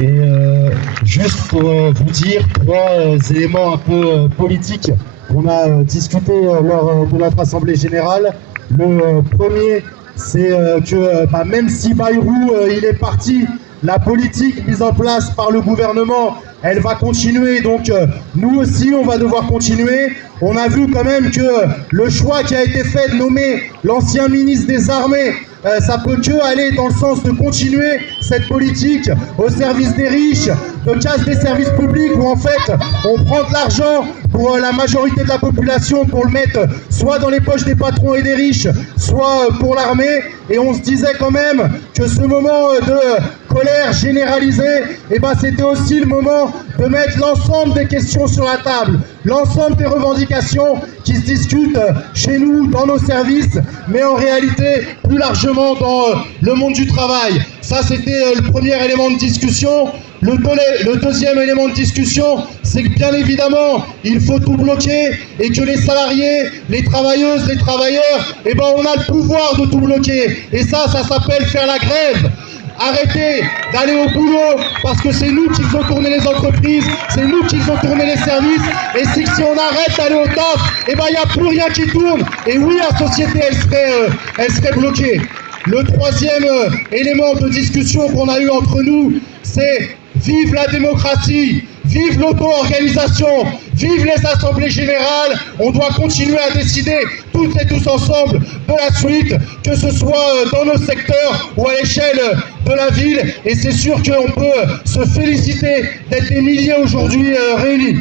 Et juste pour vous dire trois éléments un peu politiques qu'on a discuté lors de notre Assemblée Générale. Le premier, c'est que même si Bayrou il est parti, la politique mise en place par le gouvernement, elle va continuer. Donc nous aussi, on va devoir continuer. On a vu quand même que le choix qui a été fait de nommer l'ancien ministre des Armées, ça peut que aller dans le sens de continuer cette politique au service des riches, de casse des services publics où en fait on prend de l'argent pour la majorité de la population pour le mettre soit dans les poches des patrons et des riches, soit pour l'armée. Et on se disait quand même que ce moment de colère généralisée, c'était aussi le moment de mettre l'ensemble des questions sur la table, l'ensemble des revendications qui se discutent chez nous, dans nos services, mais en réalité plus largement dans le monde du travail. Ça, c'était le premier élément de discussion. Le deuxième élément de discussion, c'est que bien évidemment, il faut tout bloquer et que les salariés, les travailleuses, les travailleurs, on a le pouvoir de tout bloquer. Et ça s'appelle faire la grève. Arrêtez d'aller au boulot parce que c'est nous qui faisons tourner les entreprises, c'est nous qui faisons tourner les services. Et si on arrête d'aller au taf, il n'y a plus rien qui tourne. Et oui, la société, elle serait bloquée. Le troisième élément de discussion qu'on a eu entre nous, c'est vive la démocratie, vive l'auto-organisation, vive les assemblées générales. On doit continuer à décider toutes et tous ensemble de la suite, que ce soit dans nos secteurs ou à l'échelle de la ville. Et c'est sûr qu'on peut se féliciter d'être des milliers aujourd'hui réunis.